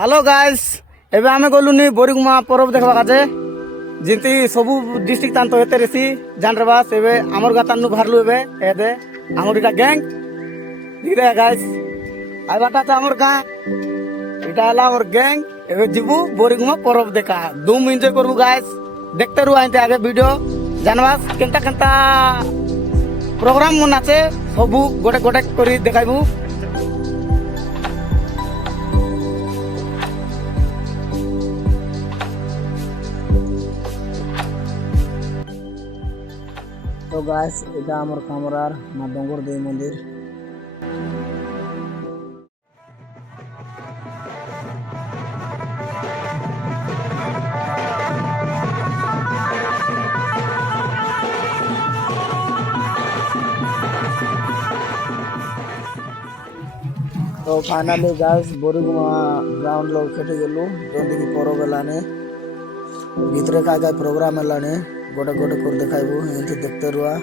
Hello guys एबे आमे गलुनी बोरिगुमा परब देखबा काजे जिंती सबु डिस्ट्रिक्ट तान तो हेते रेसी जानरे बास एबे हमर गातानु भारलु एबे एदे हमर इटा गैंग दिरे गाइस आइ बाटा त हमर गा इटा हला हमर गैंग एबे जिबु बोरिगुमा परब देखा दुम एंजॉय करबु गाइस देखते रु आइते आगे वीडियो जानबास केनता केनता प्रोग्राम मन आछे सबु गोटे गोटे करी देखाइबु। तो गाइस এটা আমার কামরার মা ডঙ্গর দেই মন্দির। तो फाइनली गाइस बोरिगुमा ग्राउंड लोग खेटे गेलु जोंदी की परब लाने भितरे का का प्रोग्राम लाने गोटे गोटे कर देखाइबु एंती देखते रुआ।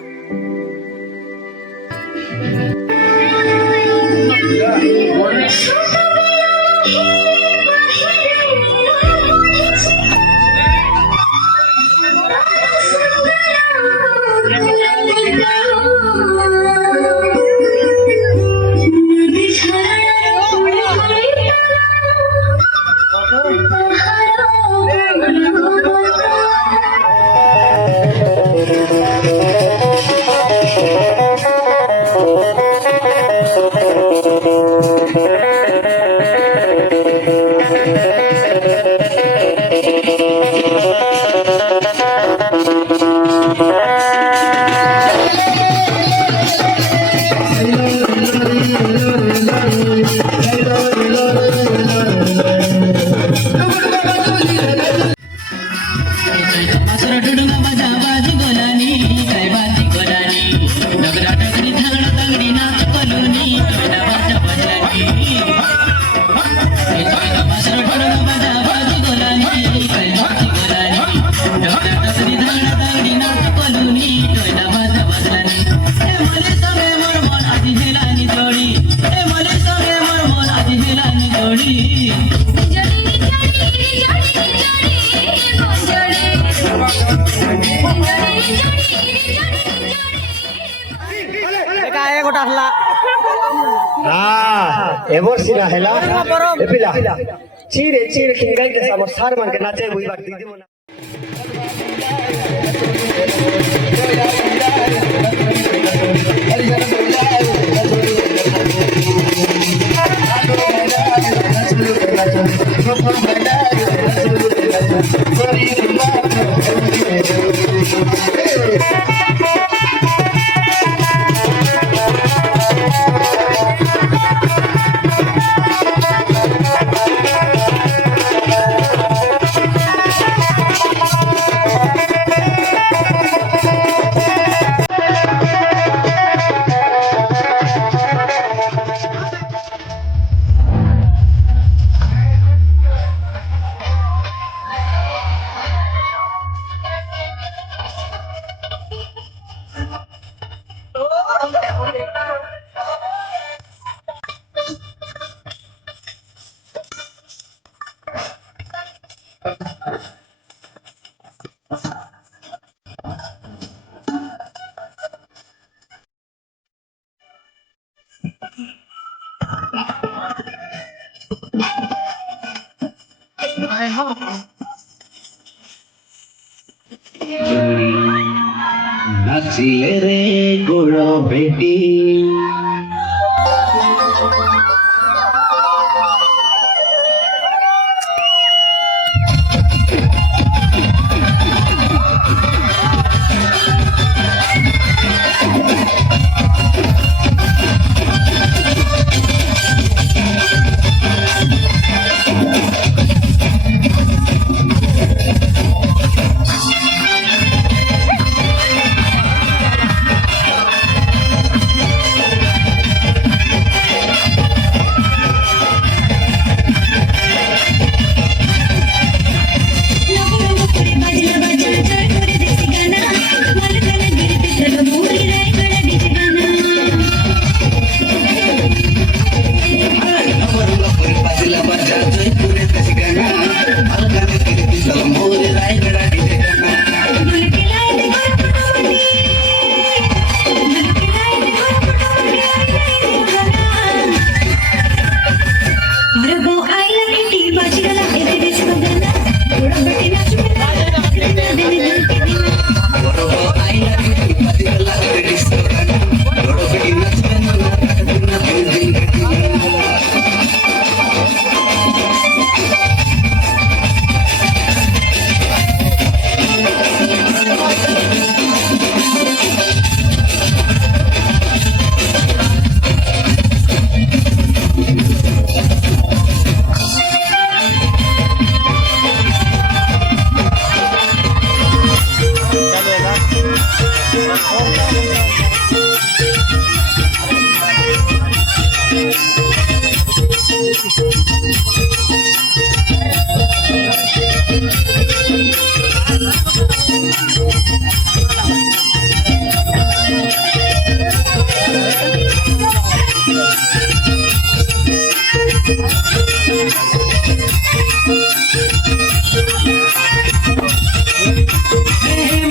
एवर सिना हेला एपिला चीरे चीरे किंगाई के सामो सार मान के नाचे बुई बात दीदी मोना नाचिए रे गुड़ो बेटी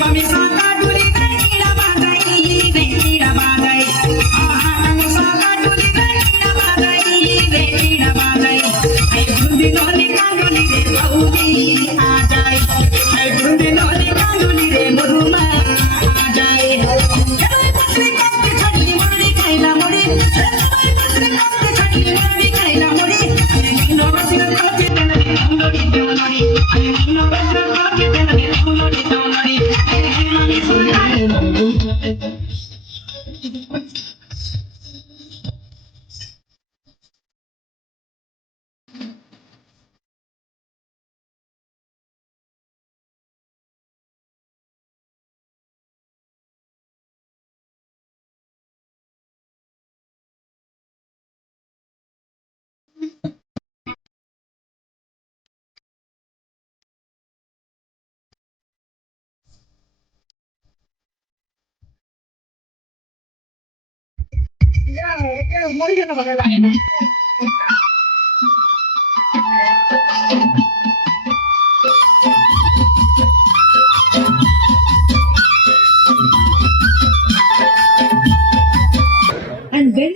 Mami saka duli ira badai ira badai mami saka duli ira badai ai gundi noli kanduli re bauli aa jai ai gundi noli kanduli re muruma aa jai jai pasri katte chhadli mari kaila mori jai pasri katte chhadli mari kaila mori no basir katte tenali mori deonari ai no basir katte tenali mori deonari mami saka and then